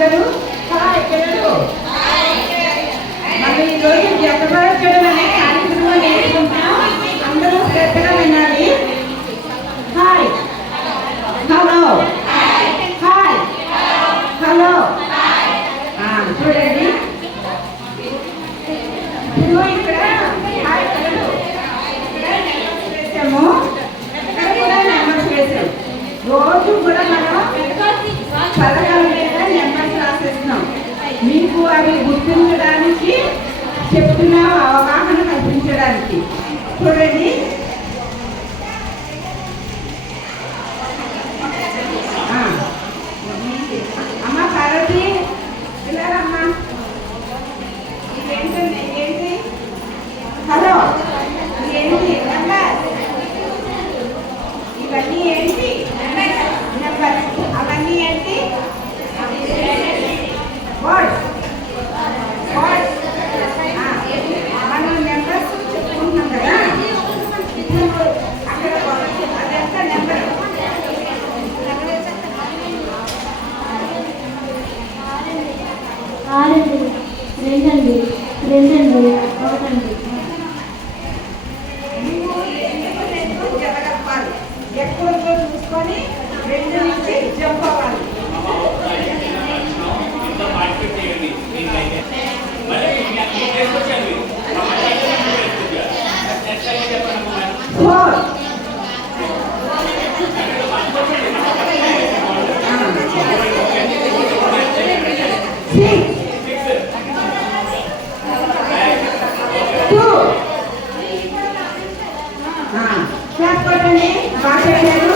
పిల్లలు? పిల్లలు. మనం ఈరోజు అందరూ శ్రద్ధగా వినాలి. హాయ్. హలో. హాయ్. హలో. ఇక్కడ రోజు కూడా మనం పథకాల మీద నెంబర్స్ రాసేస్తున్నాం. మీకు అవి గుర్తించడానికి చెప్తున్నాం అవగాహన కల్పించడానికి. చూడండి. ఆరండి రెండండి రెండండి ఒకటండి ఎక్కువలో చూసుకొని రెండు నుంచి జంప్ అవ్వాలి ఫోర్ Six. మాట్లాడమని మాట్లాడారు